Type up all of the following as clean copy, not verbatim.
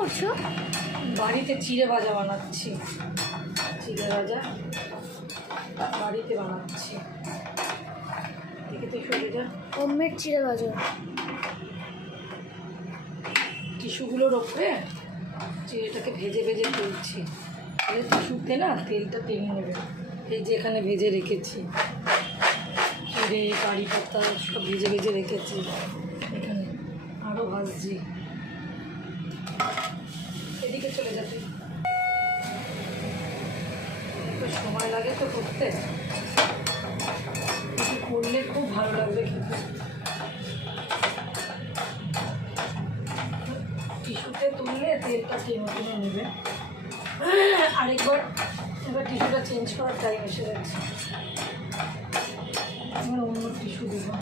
করছো? বাড়িতে চিড়ে ভাজা বানাচ্ছি। চিড়ে ভাজা বাড়িতে বানাচ্ছি। দেখে সরে যা। হোমমেড চিড়ে ভাজা। টিস্যুগুলোর ওপরে চিড়েটাকে ভেজে ভেজে তুলছি। টিস্যুতে না তেলটা টেনে নেবে। এই যে এখানে ভেজে রেখেছি চিড়ে, কারি পাতা সব ভেজে ভেজে রেখেছি। এখানে আরও ভাজছি। এদিকে চলে যাবে। একটু সময় লাগে তো করতে, করলে খুব ভালো লাগবে খেতে। টিস্যুতে তুললে তেলটা টেনে টেনে নেবে। এবার টিস্যুটা চেঞ্জ করার টাইম এসে গেছে। এবার অন্য টিস্যু দেবো।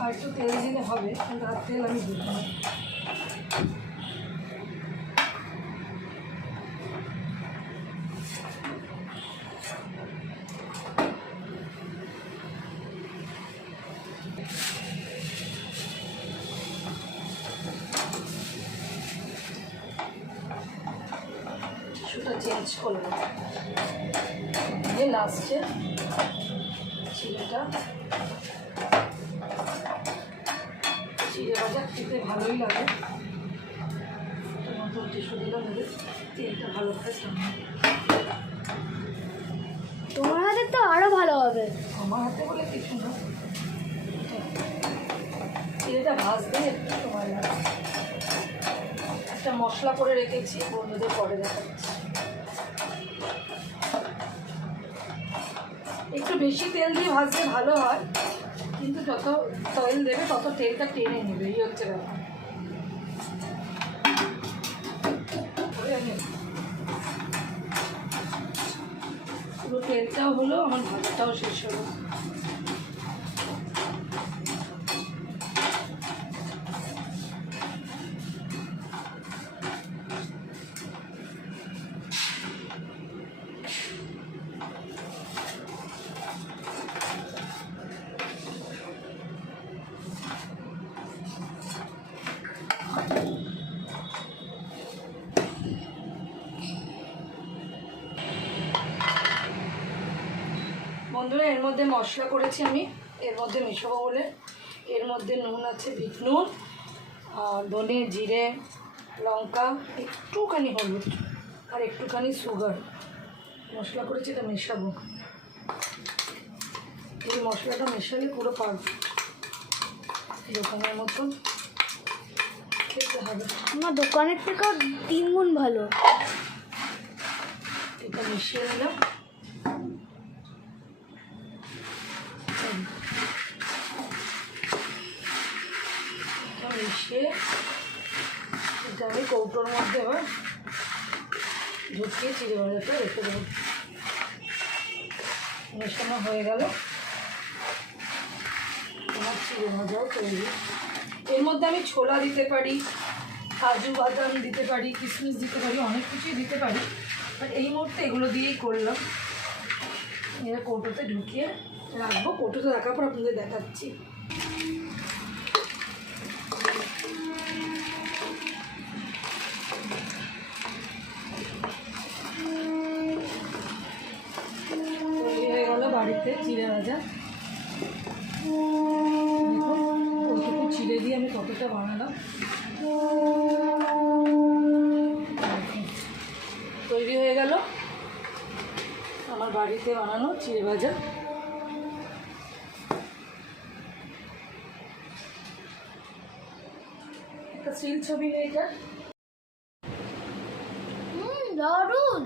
আর একটু তেল দিলে হবে, কিন্তু আর তেল আমি দেবো না। টিস্যুটা চেঞ্জ করলাম। লাস্টে চিড়েটা, চিড়ে ভাজা খেতে ভালোই লাগে। নতুন টিস্যু দিলাম, তেলটা ভালো করে টানবে। তোমার হাতে তো আরো ভালো হবে। আমার হাতে বলে কিছু না, চিড়েটা ভাজতে একটু সময় লাগে। একটা মশলা করে রেখেছি, বন্ধুদের পরে দেখাচ্ছি। একটু বেশি তেল দিয়ে ভাজলে ভালো হয়, কিন্তু যত তেল দেবে তত তেলটা টেনে নেবে। এই হচ্ছে ব্যাপার। পুরো তেলটাও হলো, আমার ভাজাটাও শেষ হলো। বন্ধুরা, এর মধ্যে মশলা করেছি আমি, এর মধ্যে মেশাবো বলে। এর মধ্যে নুন আছে, বিট নুন, ধনে, জিরে, লঙ্কা, একটুখানি হলুদ আর একটুখানি সুগার মশলা করেছি। এটা মেশাবো। এই মশলাটা মেশালে পুরো পারফেক্ট দোকানের মতো খেতে হবে। আমার দোকানের থেকেও 3 গুণ ভালো। এটা মিশিয়ে নিলাম। মিশিয়ে এটা আমি কৌটোর মধ্যে এবার ঢুকিয়ে চিড়ে ভাজাটা রেখে দেবো। মেশানো হয়ে গেল, আমার চিড়ে ভাজাও তৈরি। এর মধ্যে আমি ছোলা দিতে পারি, কাজু বাদাম দিতে পারি, কিশমিশ দিতে পারি, অনেক কিছুই দিতে পারি। বাট এই মুহূর্তে এগুলো দিয়েই করলাম। এরা কৌটোতে ঢুকিয়ে রাখবো। কৌটোতে রাখার পর আপনাদের দেখাচ্ছি। তৈরি হয়ে গেল বাড়িতে চিড়ে ভাজা। দেখুন ওইটুকু চিড়ে দিয়ে আমি কতটা বানালাম। তৈরি হয়ে গেল আমার বাড়িতে বানানো চিড়ে ভাজা। একটা স্টিল ছবি নেই এটা। দারুণ।